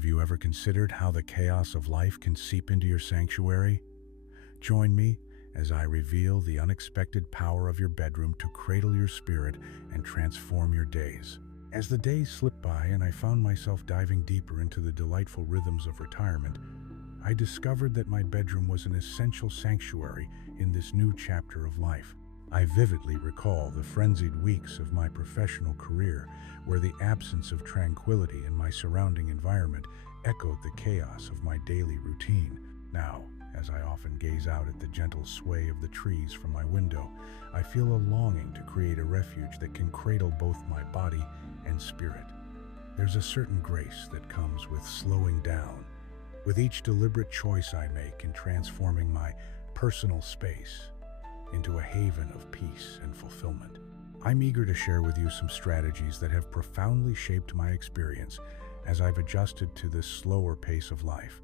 Have you ever considered how the chaos of life can seep into your sanctuary? Join me as I reveal the unexpected power of your bedroom to cradle your spirit and transform your days. As the days slipped by and I found myself diving deeper into the delightful rhythms of retirement, I discovered that my bedroom was an essential sanctuary in this new chapter of life. I vividly recall the frenzied weeks of my professional career, where the absence of tranquility in my surrounding environment echoed the chaos of my daily routine. Now, as I often gaze out at the gentle sway of the trees from my window, I feel a longing to create a refuge that can cradle both my body and spirit. There's a certain grace that comes with slowing down, with each deliberate choice I make in transforming my personal space into a haven of peace and fulfillment. I'm eager to share with you some strategies that have profoundly shaped my experience as I've adjusted to this slower pace of life,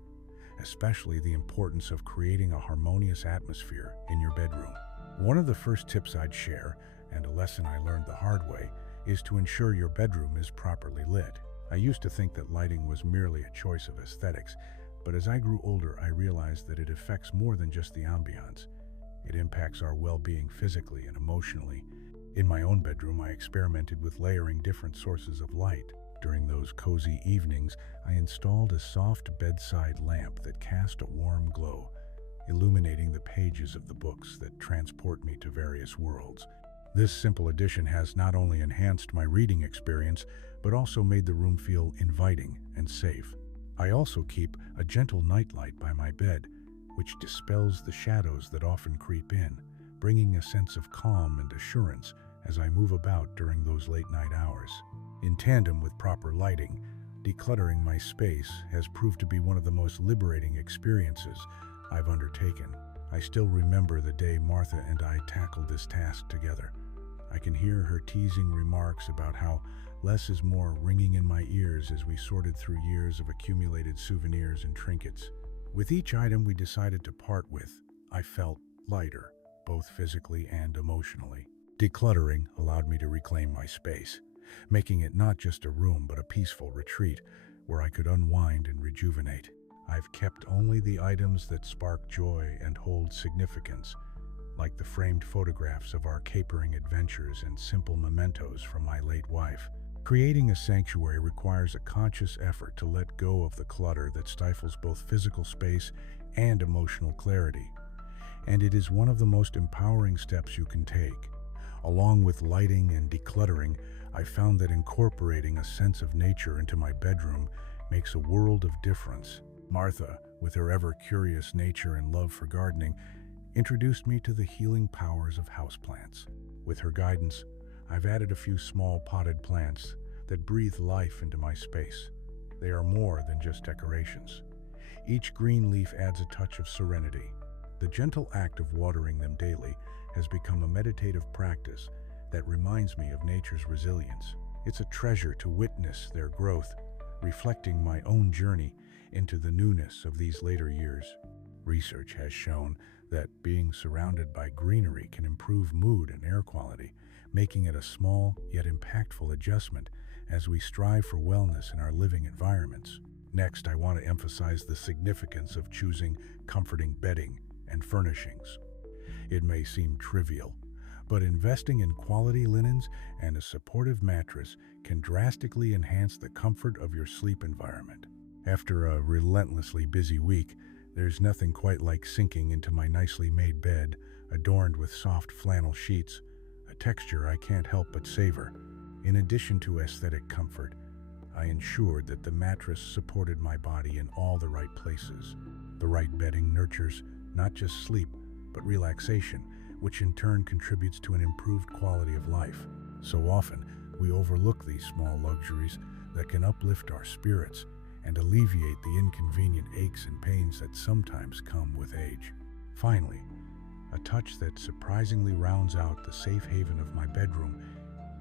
especially the importance of creating a harmonious atmosphere in your bedroom. One of the first tips I'd share, and a lesson I learned the hard way, is to ensure your bedroom is properly lit. I used to think that lighting was merely a choice of aesthetics, but as I grew older, I realized that it affects more than just the ambiance. It impacts our well-being physically and emotionally. In my own bedroom, I experimented with layering different sources of light. During those cozy evenings, I installed a soft bedside lamp that cast a warm glow, illuminating the pages of the books that transport me to various worlds. This simple addition has not only enhanced my reading experience, but also made the room feel inviting and safe. I also keep a gentle nightlight by my bed, which dispels the shadows that often creep in, bringing a sense of calm and assurance as I move about during those late-night hours. In tandem with proper lighting, decluttering my space has proved to be one of the most liberating experiences I've undertaken. I still remember the day Martha and I tackled this task together. I can hear her teasing remarks about how less is more ringing in my ears as we sorted through years of accumulated souvenirs and trinkets. With each item we decided to part with, I felt lighter, both physically and emotionally. Decluttering allowed me to reclaim my space, making it not just a room but a peaceful retreat where I could unwind and rejuvenate. I've kept only the items that spark joy and hold significance, like the framed photographs of our capering adventures and simple mementos from my late wife. Creating a sanctuary requires a conscious effort to let go of the clutter that stifles both physical space and emotional clarity, and it is one of the most empowering steps you can take. Along with lighting and decluttering, I found that incorporating a sense of nature into my bedroom makes a world of difference. Martha, with her ever-curious nature and love for gardening, introduced me to the healing powers of houseplants. With her guidance, I've added a few small potted plants that breathe life into my space. They are more than just decorations. Each green leaf adds a touch of serenity. The gentle act of watering them daily has become a meditative practice that reminds me of nature's resilience. It's a treasure to witness their growth, reflecting my own journey into the newness of these later years. Research has shown that being surrounded by greenery can improve mood and air quality, making it a small yet impactful adjustment as we strive for wellness in our living environments. Next, I want to emphasize the significance of choosing comforting bedding and furnishings. It may seem trivial, but investing in quality linens and a supportive mattress can drastically enhance the comfort of your sleep environment. After a relentlessly busy week, there's nothing quite like sinking into my nicely made bed, adorned with soft flannel sheets, a texture I can't help but savor. In addition to aesthetic comfort, I ensured that the mattress supported my body in all the right places. The right bedding nurtures not just sleep, but relaxation, which in turn contributes to an improved quality of life. So often, we overlook these small luxuries that can uplift our spirits and alleviate the inconvenient aches and pains that sometimes come with age. Finally, a touch that surprisingly rounds out the safe haven of my bedroom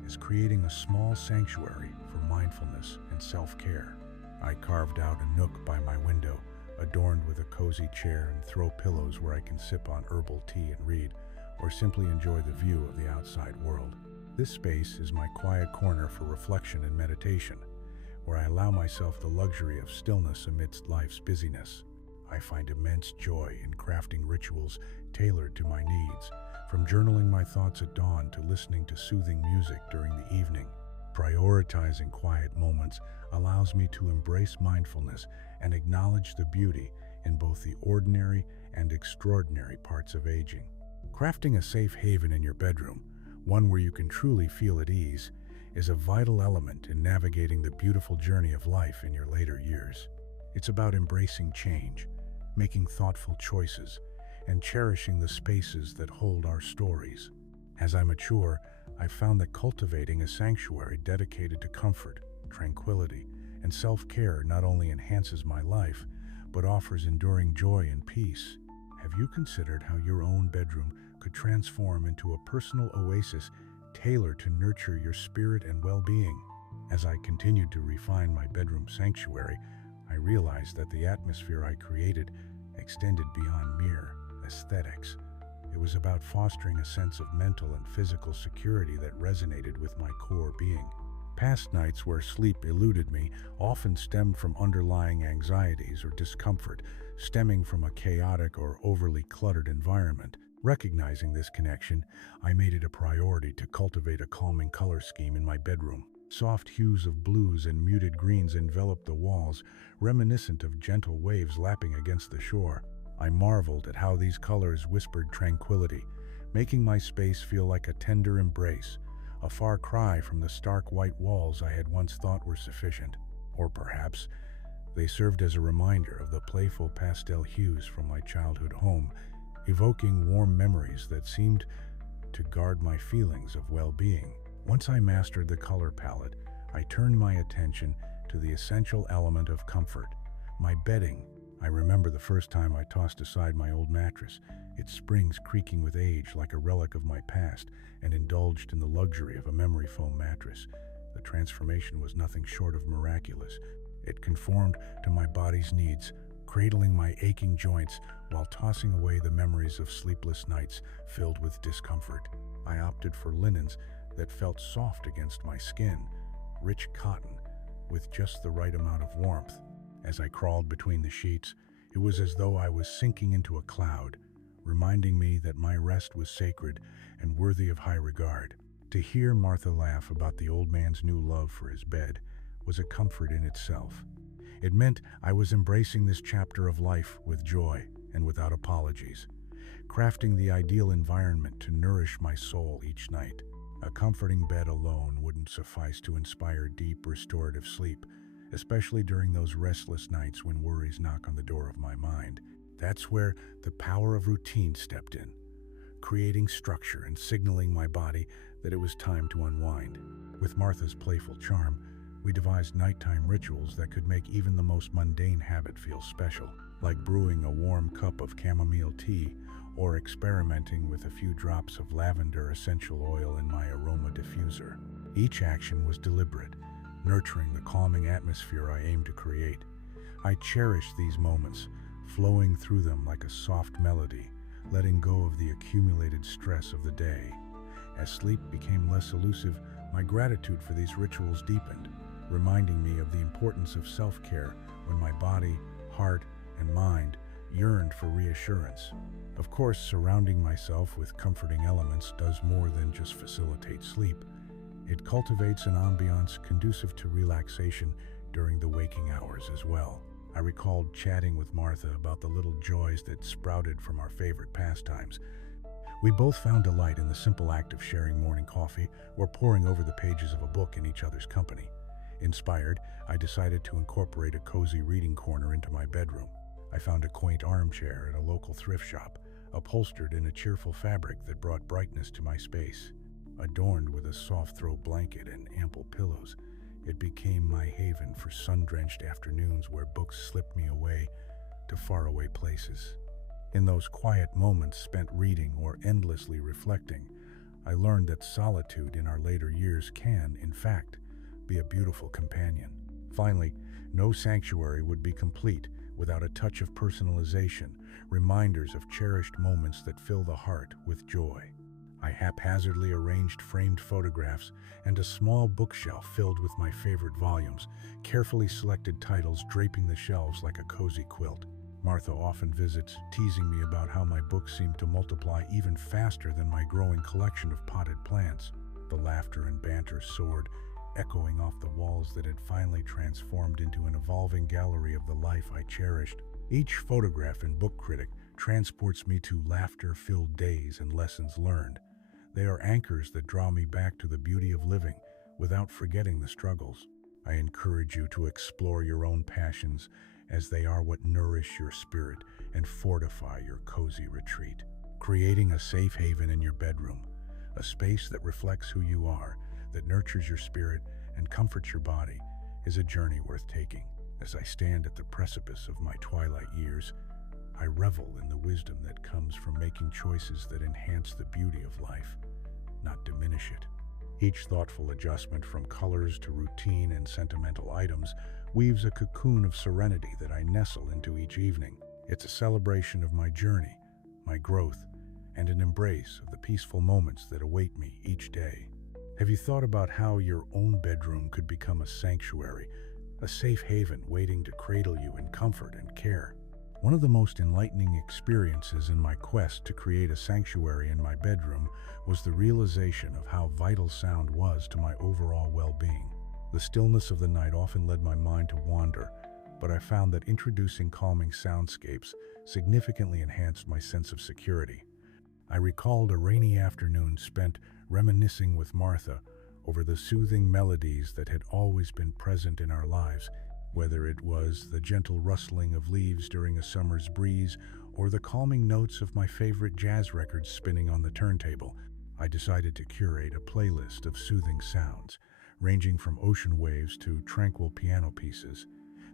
is creating a small sanctuary for mindfulness and self-care. I carved out a nook by my window, adorned with a cozy chair and throw pillows where I can sip on herbal tea and read, or simply enjoy the view of the outside world. This space is my quiet corner for reflection and meditation, where I allow myself the luxury of stillness amidst life's busyness. I find immense joy in crafting rituals tailored to my needs, from journaling my thoughts at dawn to listening to soothing music during the evening. Prioritizing quiet moments allows me to embrace mindfulness and acknowledge the beauty in both the ordinary and extraordinary parts of aging. Crafting a safe haven in your bedroom, one where you can truly feel at ease, is a vital element in navigating the beautiful journey of life in your later years. It's about embracing change, making thoughtful choices, and cherishing the spaces that hold our stories. As I mature, I've found that cultivating a sanctuary dedicated to comfort, tranquility, and self-care not only enhances my life, but offers enduring joy and peace. Have you considered how your own bedroom could transform into a personal oasis tailored to nurture your spirit and well-being? As I continued to refine my bedroom sanctuary, I realized that the atmosphere I created extended beyond mere aesthetics. It was about fostering a sense of mental and physical security that resonated with my core being. Past nights where sleep eluded me often stemmed from underlying anxieties or discomfort, stemming from a chaotic or overly cluttered environment. Recognizing this connection, I made it a priority to cultivate a calming color scheme in my bedroom. Soft hues of blues and muted greens enveloped the walls, reminiscent of gentle waves lapping against the shore. I marveled at how these colors whispered tranquility, making my space feel like a tender embrace, a far cry from the stark white walls I had once thought were sufficient. Or perhaps they served as a reminder of the playful pastel hues from my childhood home, evoking warm memories that seemed to guard my feelings of well-being. Once I mastered the color palette, I turned my attention to the essential element of comfort, my bedding. I remember the first time I tossed aside my old mattress, its springs creaking with age like a relic of my past, and indulged in the luxury of a memory foam mattress. The transformation was nothing short of miraculous. It conformed to my body's needs, cradling my aching joints while tossing away the memories of sleepless nights filled with discomfort. I opted for linens that felt soft against my skin, rich cotton with just the right amount of warmth. As I crawled between the sheets, it was as though I was sinking into a cloud, reminding me that my rest was sacred and worthy of high regard. To hear Martha laugh about the old man's new love for his bed was a comfort in itself. It meant I was embracing this chapter of life with joy and without apologies, crafting the ideal environment to nourish my soul each night. A comforting bed alone wouldn't suffice to inspire deep, restorative sleep, especially during those restless nights when worries knock on the door of my mind. That's where the power of routine stepped in, creating structure and signaling my body that it was time to unwind. With Martha's playful charm, we devised nighttime rituals that could make even the most mundane habit feel special, like brewing a warm cup of chamomile tea or experimenting with a few drops of lavender essential oil in my aroma diffuser. Each action was deliberate, nurturing the calming atmosphere I aimed to create. I cherished these moments, flowing through them like a soft melody, letting go of the accumulated stress of the day. As sleep became less elusive, my gratitude for these rituals deepened, reminding me of the importance of self-care when my body, heart, and mind yearned for reassurance. Of course, surrounding myself with comforting elements does more than just facilitate sleep. It cultivates an ambiance conducive to relaxation during the waking hours as well. I recalled chatting with Martha about the little joys that sprouted from our favorite pastimes. We both found delight in the simple act of sharing morning coffee or poring over the pages of a book in each other's company. Inspired, I decided to incorporate a cozy reading corner into my bedroom. I found a quaint armchair at a local thrift shop, upholstered in a cheerful fabric that brought brightness to my space. Adorned with a soft throw blanket and ample pillows, it became my haven for sun-drenched afternoons where books slipped me away to faraway places. In those quiet moments spent reading or endlessly reflecting, I learned that solitude in our later years can, in fact, be a beautiful companion. Finally, no sanctuary would be complete without a touch of personalization, reminders of cherished moments that fill the heart with joy. I haphazardly arranged framed photographs and a small bookshelf filled with my favorite volumes, carefully selected titles draping the shelves like a cozy quilt. Martha often visits, teasing me about how my books seem to multiply even faster than my growing collection of potted plants. The laughter and banter soared, echoing off the walls that had finally transformed into an evolving gallery of the life I cherished. Each photograph and book critic transports me to laughter-filled days and lessons learned. They are anchors that draw me back to the beauty of living without forgetting the struggles. I encourage you to explore your own passions, as they are what nourish your spirit and fortify your cozy retreat. Creating a safe haven in your bedroom, a space that reflects who you are, that nurtures your spirit and comforts your body, is a journey worth taking. As I stand at the precipice of my twilight years, I revel in the wisdom that comes from making choices that enhance the beauty of life, not diminish it. Each thoughtful adjustment, from colors to routine and sentimental items, weaves a cocoon of serenity that I nestle into each evening. It's a celebration of my journey, my growth, and an embrace of the peaceful moments that await me each day. Have you thought about how your own bedroom could become a sanctuary, a safe haven waiting to cradle you in comfort and care? One of the most enlightening experiences in my quest to create a sanctuary in my bedroom was the realization of how vital sound was to my overall well-being. The stillness of the night often led my mind to wander, but I found that introducing calming soundscapes significantly enhanced my sense of security. I recalled a rainy afternoon spent reminiscing with Martha over the soothing melodies that had always been present in our lives, whether it was the gentle rustling of leaves during a summer's breeze or the calming notes of my favorite jazz records spinning on the turntable. I decided to curate a playlist of soothing sounds, ranging from ocean waves to tranquil piano pieces,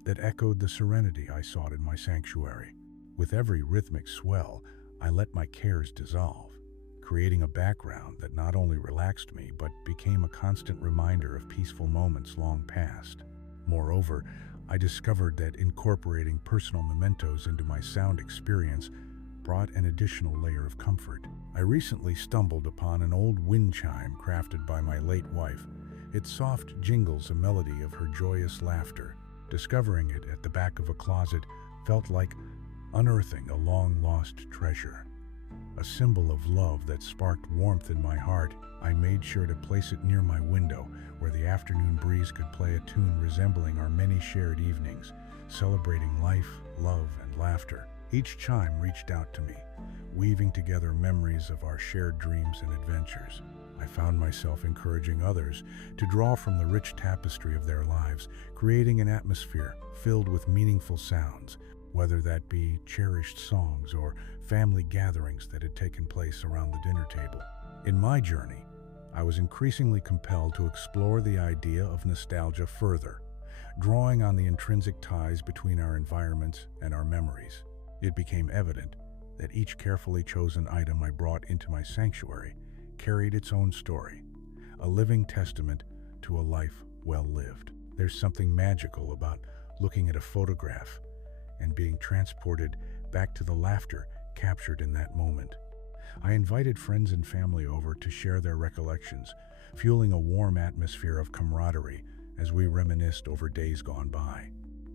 that echoed the serenity I sought in my sanctuary. With every rhythmic swell, I let my cares dissolve, creating a background that not only relaxed me but became a constant reminder of peaceful moments long past. Moreover, I discovered that incorporating personal mementos into my sound experience brought an additional layer of comfort. I recently stumbled upon an old wind chime crafted by my late wife. Its soft jingles a melody of her joyous laughter. Discovering it at the back of a closet felt like unearthing a long-lost treasure. A symbol of love that sparked warmth in my heart, I made sure to place it near my window, where the afternoon breeze could play a tune resembling our many shared evenings, celebrating life, love, and laughter. Each chime reached out to me, weaving together memories of our shared dreams and adventures. I found myself encouraging others to draw from the rich tapestry of their lives, creating an atmosphere filled with meaningful sounds, whether that be cherished songs or family gatherings that had taken place around the dinner table. In my journey, I was increasingly compelled to explore the idea of nostalgia further, drawing on the intrinsic ties between our environments and our memories. It became evident that each carefully chosen item I brought into my sanctuary carried its own story, a living testament to a life well lived. There's something magical about looking at a photograph and being transported back to the laughter captured in that moment. I invited friends and family over to share their recollections, fueling a warm atmosphere of camaraderie as we reminisced over days gone by.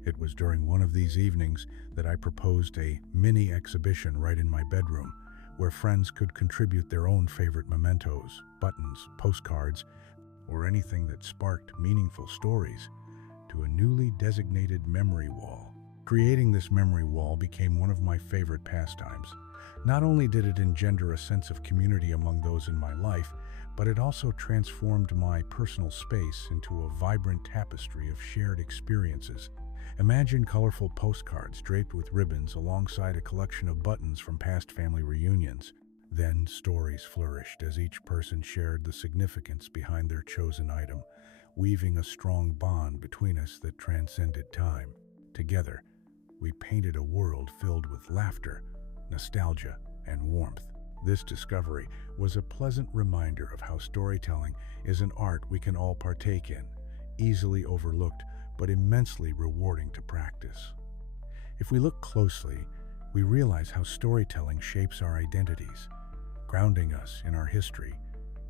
It was during one of these evenings that I proposed a mini exhibition right in my bedroom, where friends could contribute their own favorite mementos, buttons, postcards, or anything that sparked meaningful stories, to a newly designated memory wall. Creating this memory wall became one of my favorite pastimes. Not only did it engender a sense of community among those in my life, but it also transformed my personal space into a vibrant tapestry of shared experiences. Imagine colorful postcards draped with ribbons alongside a collection of buttons from past family reunions. Then stories flourished as each person shared the significance behind their chosen item, weaving a strong bond between us that transcended time. Together, we painted a world filled with laughter, nostalgia, and warmth. This discovery was a pleasant reminder of how storytelling is an art we can all partake in, easily overlooked but immensely rewarding to practice. If we look closely, we realize how storytelling shapes our identities. grounding us in our history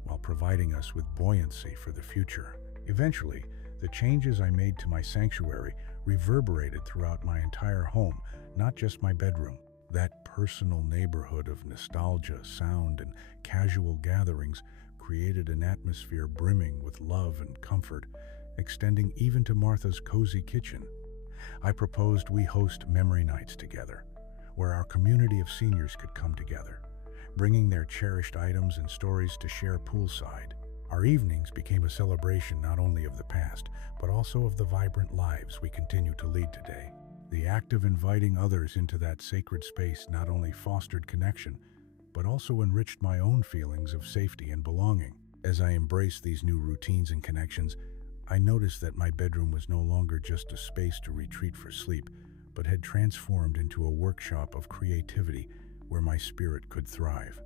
while providing us with buoyancy for the future. Eventually, the changes I made to my sanctuary reverberated throughout my entire home, not just my bedroom. That personal neighborhood of nostalgia, sound, and casual gatherings created an atmosphere brimming with love and comfort, extending even to Martha's cozy kitchen. I proposed we host memory nights together, where our community of seniors could come together, bringing their cherished items and stories to share poolside. Our evenings became a celebration not only of the past, but also of the vibrant lives we continue to lead today. The act of inviting others into that sacred space not only fostered connection, but also enriched my own feelings of safety and belonging. As I embraced these new routines and connections, I noticed that my bedroom was no longer just a space to retreat for sleep, but had transformed into a workshop of creativity where my spirit could thrive.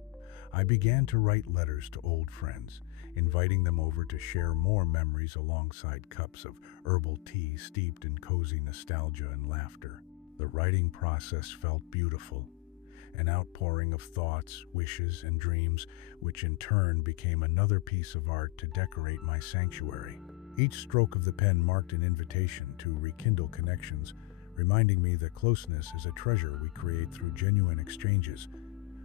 I began to write letters to old friends, inviting them over to share more memories alongside cups of herbal tea steeped in cozy nostalgia and laughter. The writing process felt beautiful, an outpouring of thoughts, wishes, and dreams, which in turn became another piece of art to decorate my sanctuary. Each stroke of the pen marked an invitation to rekindle connections, reminding me that closeness is a treasure we create through genuine exchanges,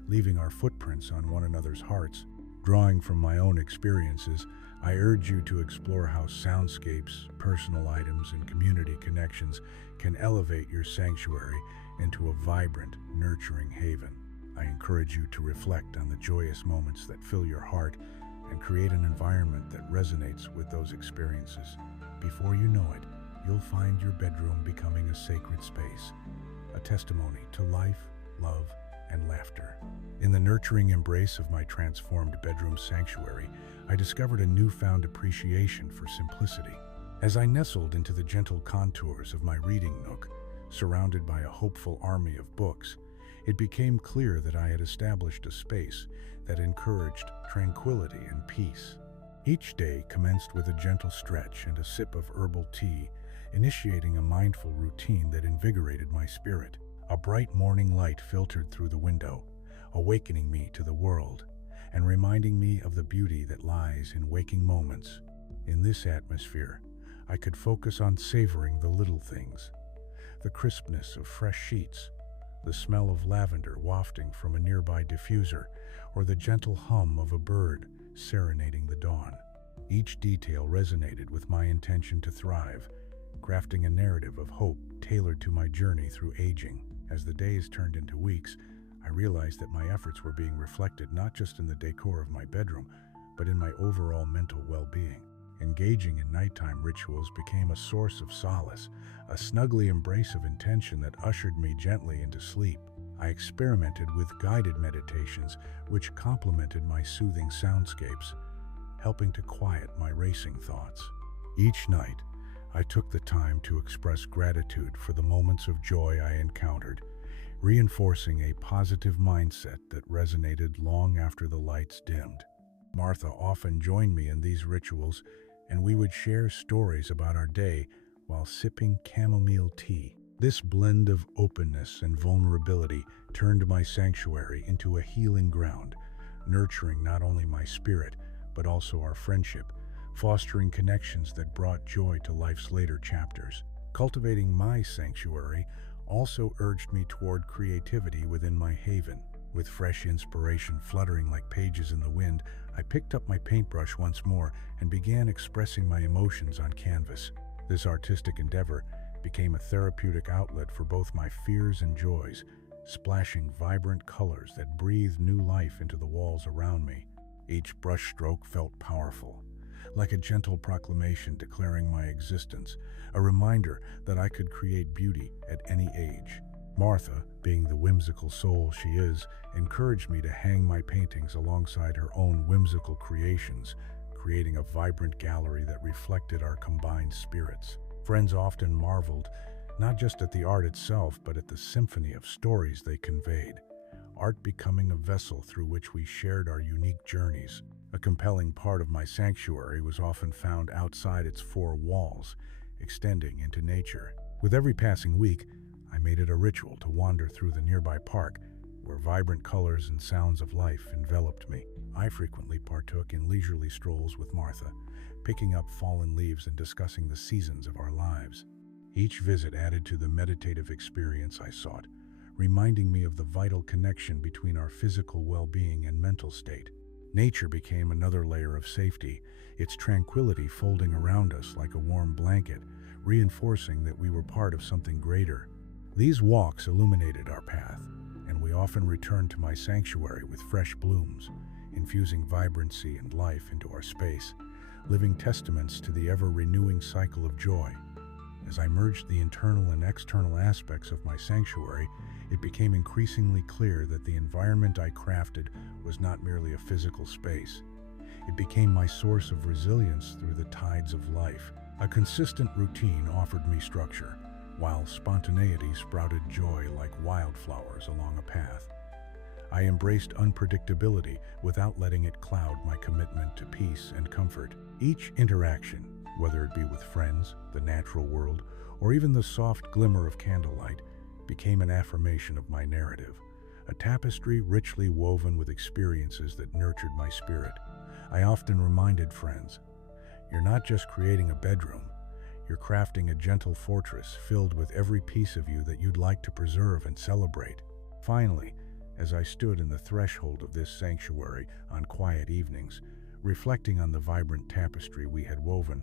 leaving our footprints on one another's hearts. Drawing from my own experiences, I urge you to explore how soundscapes, personal items, and community connections can elevate your sanctuary into a vibrant, nurturing haven. I encourage you to reflect on the joyous moments that fill your heart and create an environment that resonates with those experiences. Before you know it, you'll find your bedroom becoming a sacred space, a testimony to life, love, and laughter. In the nurturing embrace of my transformed bedroom sanctuary, I discovered a newfound appreciation for simplicity. As I nestled into the gentle contours of my reading nook, surrounded by a hopeful army of books, it became clear that I had established a space that encouraged tranquility and peace. Each day commenced with a gentle stretch and a sip of herbal tea, initiating a mindful routine that invigorated my spirit. A bright morning light filtered through the window, awakening me to the world and reminding me of the beauty that lies in waking moments. In this atmosphere, I could focus on savoring the little things, the crispness of fresh sheets, the smell of lavender wafting from a nearby diffuser, or the gentle hum of a bird serenading the dawn. Each detail resonated with my intention to thrive, crafting a narrative of hope tailored to my journey through aging. As the days turned into weeks, I realized that my efforts were being reflected not just in the decor of my bedroom, but in my overall mental well-being. Engaging in nighttime rituals became a source of solace, a snuggly embrace of intention that ushered me gently into sleep. I experimented with guided meditations, which complemented my soothing soundscapes, helping to quiet my racing thoughts. Each night, I took the time to express gratitude for the moments of joy I encountered, reinforcing a positive mindset that resonated long after the lights dimmed. Martha often joined me in these rituals, and we would share stories about our day while sipping chamomile tea. This blend of openness and vulnerability turned my sanctuary into a healing ground, nurturing not only my spirit, but also our friendship, fostering connections that brought joy to life's later chapters. Cultivating my sanctuary also urged me toward creativity within my haven. With fresh inspiration fluttering like pages in the wind, I picked up my paintbrush once more and began expressing my emotions on canvas. This artistic endeavor became a therapeutic outlet for both my fears and joys, splashing vibrant colors that breathed new life into the walls around me. Each brushstroke felt powerful, like a gentle proclamation declaring my existence, a reminder that I could create beauty at any age. Martha, being the whimsical soul she is, encouraged me to hang my paintings alongside her own whimsical creations, creating a vibrant gallery that reflected our combined spirits. Friends often marveled, not just at the art itself, but at the symphony of stories they conveyed, art becoming a vessel through which we shared our unique journeys. A compelling part of my sanctuary was often found outside its four walls, extending into nature. With every passing week, I made it a ritual to wander through the nearby park, where vibrant colors and sounds of life enveloped me. I frequently partook in leisurely strolls with Martha, picking up fallen leaves and discussing the seasons of our lives. Each visit added to the meditative experience I sought, reminding me of the vital connection between our physical well-being and mental state. Nature became another layer of safety, its tranquility folding around us like a warm blanket, reinforcing that we were part of something greater. These walks illuminated our path, and we often returned to my sanctuary with fresh blooms, infusing vibrancy and life into our space, living testaments to the ever-renewing cycle of joy. As I merged the internal and external aspects of my sanctuary, it became increasingly clear that the environment I crafted was not merely a physical space. It became my source of resilience through the tides of life. A consistent routine offered me structure, while spontaneity sprouted joy like wildflowers along a path. I embraced unpredictability without letting it cloud my commitment to peace and comfort. Each interaction, whether it be with friends, the natural world, or even the soft glimmer of candlelight, became an affirmation of my narrative, a tapestry richly woven with experiences that nurtured my spirit. I often reminded friends, "You're not just creating a bedroom, you're crafting a gentle fortress filled with every piece of you that you'd like to preserve and celebrate." Finally, as I stood in the threshold of this sanctuary on quiet evenings, reflecting on the vibrant tapestry we had woven,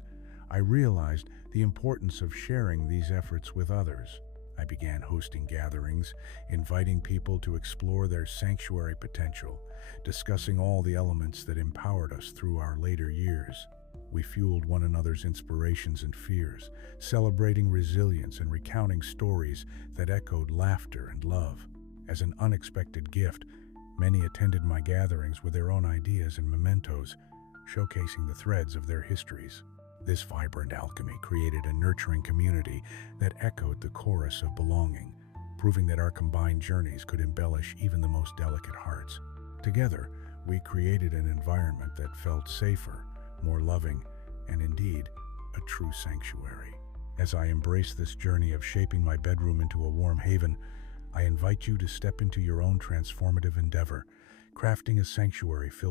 I realized the importance of sharing these efforts with others. I began hosting gatherings, inviting people to explore their sanctuary potential, discussing all the elements that empowered us through our later years. We fueled one another's inspirations and fears, celebrating resilience and recounting stories that echoed laughter and love. As an unexpected gift, many attended my gatherings with their own ideas and mementos, showcasing the threads of their histories. This vibrant alchemy created a nurturing community that echoed the chorus of belonging, proving that our combined journeys could embellish even the most delicate hearts. Together, we created an environment that felt safer, more loving, and indeed, a true sanctuary. As I embrace this journey of shaping my bedroom into a warm haven, I invite you to step into your own transformative endeavor, crafting a sanctuary filled